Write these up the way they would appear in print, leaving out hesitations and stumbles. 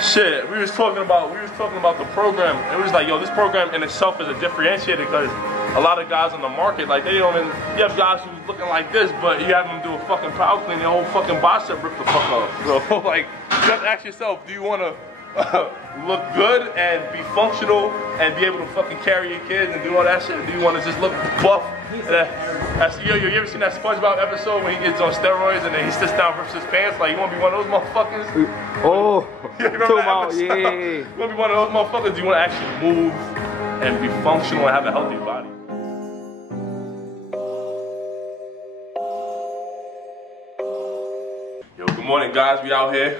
Shit, we was talking about the program. It was like, yo, this program in itself is a differentiator because a lot of guys on the market, like they don't even, you have guys who's looking like this, but you have them do a fucking power clean, their whole fucking bicep rip the fuck off. So like, you have to ask yourself, do you want to look good and be functional and be able to fucking carry your kids and do all that shit? Or do you want to just look buff? Yo, you ever seen that SpongeBob episode when he gets on steroids and then he sits down, rips his pants? Like, you want to be one of those motherfuckers? Oh, you remember that episode? yeah. You want to be one of those motherfuckers? Do you want to actually move and be functional and have a healthy body? Yo, good morning, guys. We out here.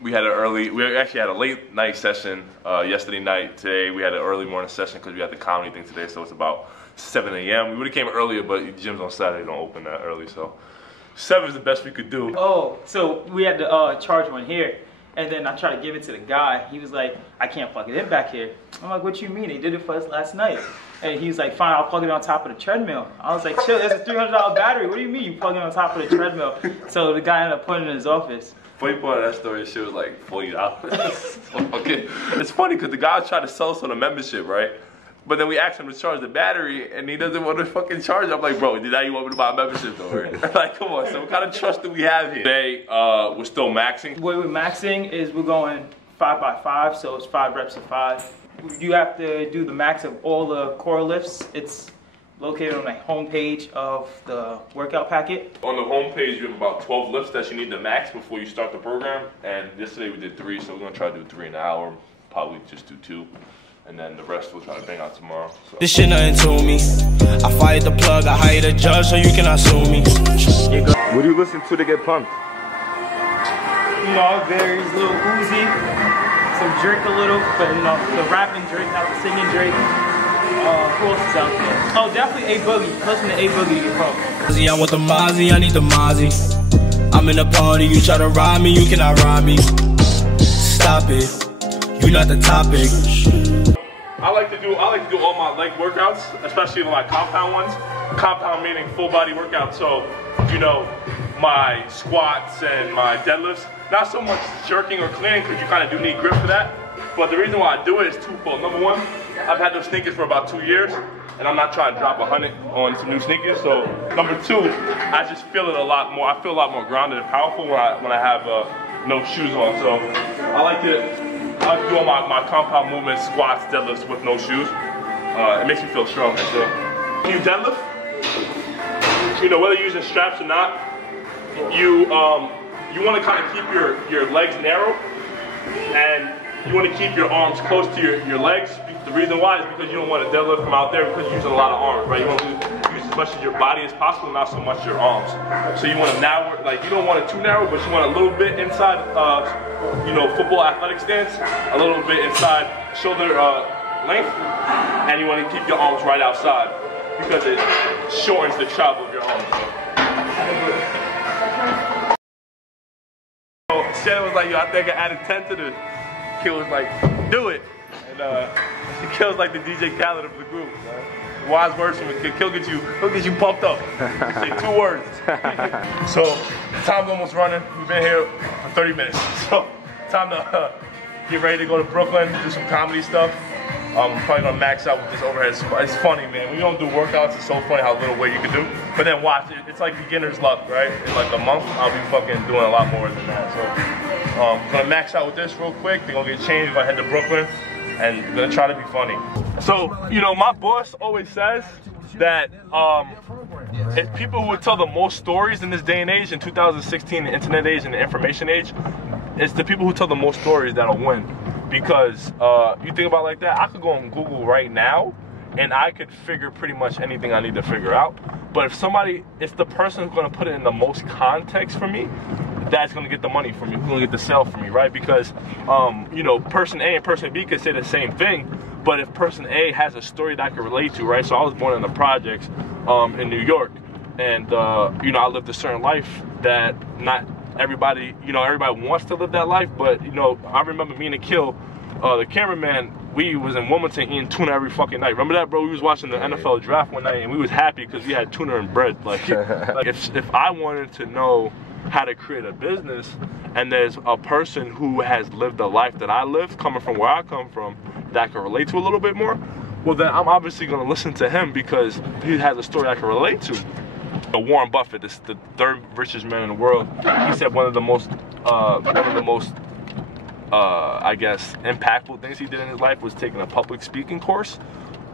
We actually had a late night session yesterday night. Today we had an early morning session because we had the comedy thing today, so it's about 7 a.m. We would have came earlier, but gyms on Saturday don't open that early, so 7 is the best we could do. Oh, so we had to charge one here, and then I tried to give it to the guy. He was like, I can't plug it in back here. I'm like, what you mean? They did it for us last night. And he was like, fine, I'll plug it on top of the treadmill. I was like, chill, there's a $300 battery. What do you mean you plug it on top of the treadmill? So the guy ended up putting it in his office. Funny part of that story, shit was like $40. Okay. It's funny because the guy tried to sell us on a membership, right? But then we asked him to charge the battery, and he doesn't want to fucking charge it. I'm like, bro, now you want me to buy a membership though? Like, come on, so what kind of trust do we have here? Today, we're still maxing. What we're maxing is we're going 5 by 5, so it's 5 reps of 5. You have to do the max of all the core lifts. It's located on the home page of the workout packet. On the home page, you have about 12 lifts that you need to max before you start the program. And yesterday we did 3, so we're gonna try to do 3 in an hour. Probably just do 2. And then the rest we'll try to bang out tomorrow. So. This shit nothing to me. I fired the plug, I hired a judge, so you cannot sue me. What do you listen to get pumped? You know, it varies. Little Uzi, some Drake a little, but you know, the rapping Drake, not the singing Drake. Who else is out there? Oh, definitely A Boogie. Listen to A Boogie to get pumped. I'm with the Mozzie, I need the Mozzie. I'm in the party, you try to ride me, you cannot ride me. Stop it, you not the topic. I like to do all my leg workouts, especially my compound ones. Compound meaning full body workout. So, you know, my squats and my deadlifts. Not so much jerking or cleaning because you kind of do need grip for that. But the reason why I do it is twofold. Number one, I've had those sneakers for about 2 years, and I'm not trying to drop 100 on some new sneakers. So number two, I just feel it a lot more. I feel a lot more grounded and powerful when I have no shoes on. So I like to do all my compound movements, squats, deadlifts with no shoes. It makes me feel strong. So when you deadlift, you know, whether you're using straps or not, you want to kind of keep your legs narrow, and you want to keep your arms close to your legs. The reason why is because you don't want to deadlift from out there because you're using a lot of arms, right? You want to use as much of your body as possible, not so much your arms. So you want to narrow, like you don't want it too narrow, but you want a little bit inside, you know, football athletic stance, a little bit inside shoulder length, and you want to keep your arms right outside because it shortens the travel of your arms. So Shannon was like, yo, I think I added 10 to this. Kid was like, do it. And the kid was like the DJ Khaled of the group. Wise words from a kid. He'll get you pumped up. Say 2 words. So time's almost running. We've been here for 30 minutes. So time to get ready to go to Brooklyn, do some comedy stuff. I'm probably gonna max out with this overhead squat. It's funny, man. When you don't do workouts, it's so funny how little weight you can do. But then watch it. It's like beginner's luck, right? In like a month, I'll be fucking doing a lot more than that. So I'm gonna max out with this real quick. They're gonna get changed. We're gonna head to Brooklyn and we're gonna try to be funny. So, you know, my boss always says that if people would tell the most stories in this day and age, in 2016, the internet age and the information age, it's the people who tell the most stories that'll win. Because you think about it like that, I could go on Google right now and I could figure pretty much anything I need to figure out. But if it's the person who's gonna put it in the most context for me, that's gonna get the money from me, who's gonna get the sale from me, right? Because you know, person A and person B could say the same thing, but if person A has a story that I can relate to, right? So I was born in the projects in New York, and you know, I lived a certain life that not everybody, you know, everybody wants to live that life, but you know, I remember me and Akil, the cameraman, we was in Wilmington eating tuna every fucking night. Remember that, bro? We was watching the NFL draft one night and we was happy because we had tuna and bread. Like if I wanted to know how to create a business, and there's a person who has lived the life that I lived, coming from where I come from, that I can relate to a little bit more, well then I'm obviously gonna listen to him because he has a story I can relate to. Warren Buffett, the 3rd richest man in the world, he said one of the most I guess impactful things he did in his life was taking a public speaking course.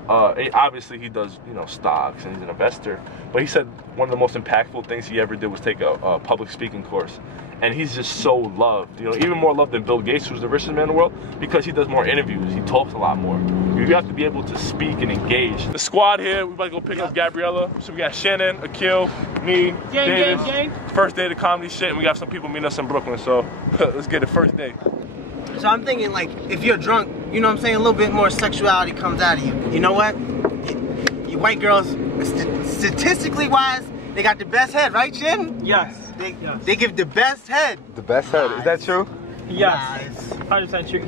Obviously he does, you know, stocks and he's an investor, but he said one of the most impactful things he ever did was take a public speaking course. And he's just so loved, you know, even more loved than Bill Gates, who's the richest man in the world, because he does more interviews, he talks a lot more. You have to be able to speak and engage. The squad here, we about to go pick up Gabriella. So we got Shannon, Akil, me, Davis. First day of the comedy shit, and we got some people meeting us in Brooklyn, so let's get it, first day. So I'm thinking, like, if you're drunk, you know what I'm saying, a little bit more sexuality comes out of you. You know what? You white girls, statistically wise, they got the best head, right, Shin? Yes. They give the best head. The best head, is that true? Yes. 100% true.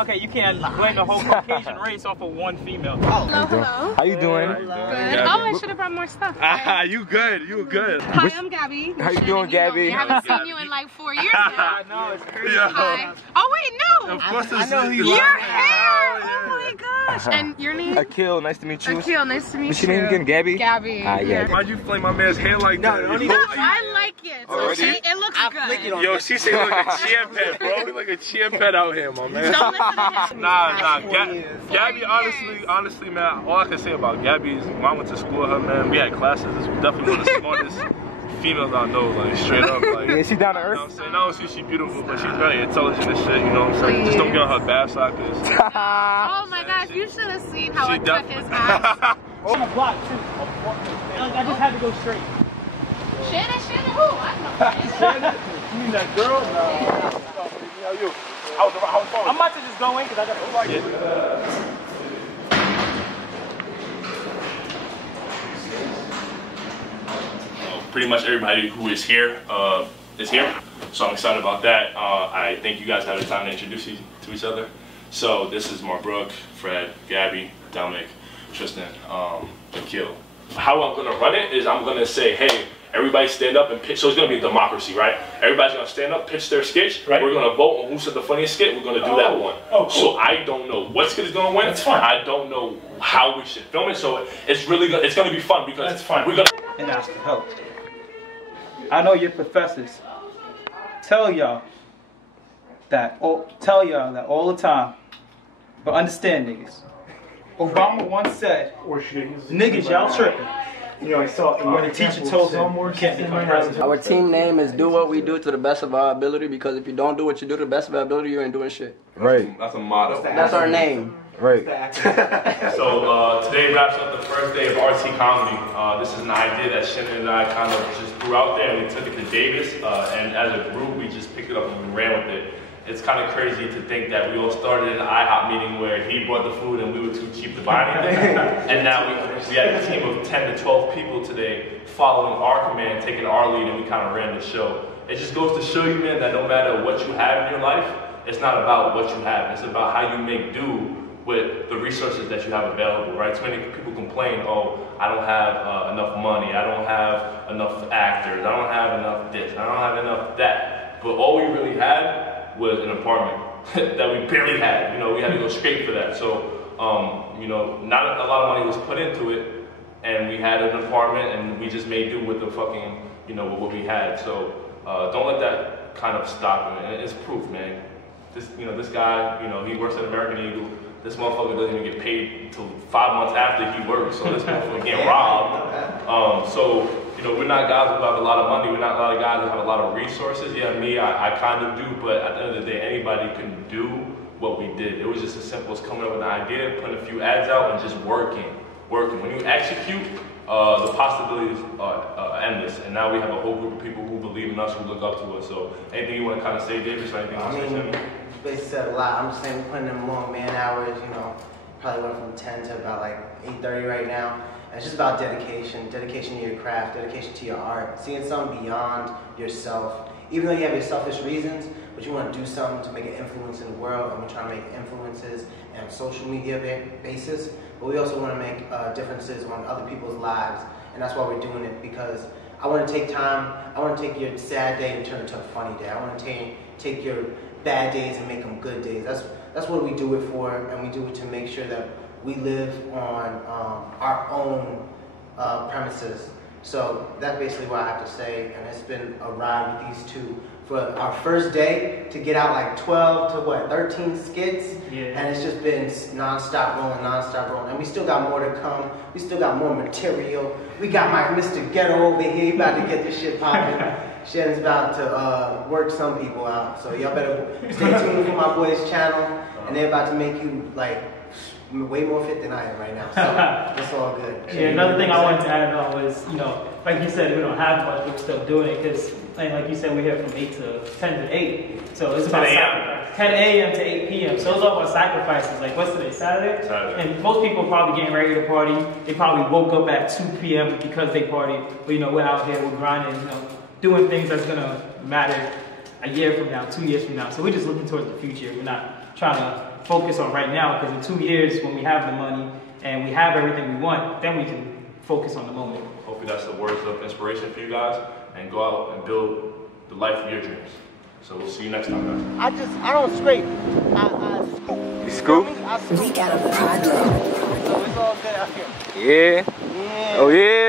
Okay, you can't blame the whole Caucasian race off of one female. Hello, hello. How you doing? Good. Oh, I should have brought more stuff. You good, you good. Hi, I'm Gabby. How you doing, Gabby? I haven't seen you in like 4 years now. No, it's crazy. Hi. Oh, wait, no. Of course I know who you Your are. hair. Oh, my gosh. And your name? Akil, nice to meet you. Akil, nice to meet you. What's your name again, Gabby? Gabby. Yeah. Why'd you flame my man's hair like that? don't No, I like it. So Already? it looks good. Yo, she say look like a champ head, bro. We like a champ head out here, my man. Don't listen to him. Nah, Gabby, honestly, man, all I can say about Gabby is when I went to school with her, man, we had classes. This was definitely one of the smartest females I know, like straight up. Like, Yeah, she down to you know what I'm earth? saying? Not only is she beautiful, but she's very intelligent and shit, you know what I'm saying? Just don't get on her bad side, cause Oh, my gosh. You should have seen how I cut his ass. On the block, too. Like, I just had to go straight. Shannon, who? I don't know. You mean that girl? No. How you? How's far? I'm about to just go in because I got to party. Pretty much everybody who is here is here, so I'm excited about that. I think you guys have the time to introduce you to each other. So this is Mark Brooke, Fred, Gabby, Dominic, Tristan, Akil. How I'm gonna run it is I'm gonna say, hey, everybody stand up and pitch. So it's gonna be a democracy, right? Everybody's gonna stand up, pitch their sketch. Right. We're gonna vote on who said the funniest skit. We're gonna do that one. Oh, cool. So I don't know what skit is gonna win. That's fine. I don't know how we should film it. So it's gonna be fun because that's fine. We're gonna And ask for help. I know your professors. Tell y'all that all the time. But understand, niggas. Obama once said, niggas, y'all tripping. You know, I saw When the teacher told him, you can't become president. Our team name is do what we do to the best of our ability, because if you don't do what you do to the best of our ability, you ain't doing shit. Right. That's a motto. That's our name. Right. So today wraps up the first day of RT Comedy. This is an idea that Shannon and I kind of just threw out there, and we took it to Davis, and as a group we just picked it up and we ran with it. It's kind of crazy to think that we all started in an IHOP meeting where he brought the food and we were too cheap to buy anything. And now we had a team of 10 to 12 people today following our command, taking our lead, and we kind of ran the show. It just goes to show you, man, that no matter what you have in your life, it's not about what you have. It's about how you make do with the resources that you have available, right? So many people complain, oh, I don't have enough money, I don't have enough actors, I don't have enough this, I don't have enough that. But all we really had was an apartment that we barely had. You know, we had to go straight for that. So, you know, not a lot of money was put into it, and we had an apartment, and we just made do with the fucking, you know, with what we had. So, don't let that kind of stop you. And it's proof, man. This, you know, this guy, you know, he works at American Eagle. This motherfucker doesn't even get paid until 5 months after he works. So this motherfucker getting robbed. So, you know, we're not guys who have a lot of money. We're not a lot of guys who have a lot of resources. Yeah, me, I kind of do, but at the end of the day, anybody can do what we did. It was just as simple as coming up with an idea, putting a few ads out, and just working. When you execute, the possibilities are endless. And now we have a whole group of people who believe in us, who look up to us. So anything you want to kind of say, Davis, or anything else? They said a lot. I'm just saying, we're putting in long man hours, you know, probably went from 10 to about like 8:30 right now. And it's just about dedication to your craft, dedication to your art, seeing something beyond yourself. Even though you have your selfish reasons, but you want to do something to make an influence in the world, and we're trying to make influences on social media basis, but we also want to make differences on other people's lives, and that's why we're doing it, because I want to take time. I want to take your sad day and turn it into a funny day. I want to take your bad days and make them good days. That's what we do it for, and we do it to make sure that we live on our own premises. So that's basically what I have to say, and it's been a ride with these two. For our first day, to get out like 12 to 13 skits, and it's just been non-stop rolling, and we still got more to come. We still got more material. We got my Mr. Ghetto over here, he about to get this shit popping. Shannon's about to work some people out, so y'all better stay tuned for my boy's channel, and they're about to make you like way more fit than I am right now, so it's all good. Yeah, another thing I wanted to add on was, you know, like you said, we don't have much, but we're still doing it because, like you said, we're here from 8 to 10 to 8, so it's about 10 a.m. to 8 p.m. So it's all about sacrifices. Like, what's today, Saturday? And most people are probably getting ready to party. They probably woke up at 2 p.m. because they partied, but you know, we're out here, we're grinding, you know, doing things that's gonna matter a year from now, 2 years from now. So we're just looking towards the future. We're not trying to focus on right now, because in 2 years, when we have the money and we have everything we want, then we can focus on the moment. Hopefully that's the words of inspiration for you guys, and go out and build the life of your dreams. So we'll see you next time, guys. I don't scrape. I scoop. You scoop? I scoop. We got a problem. So it's all good out here. Yeah. Oh yeah.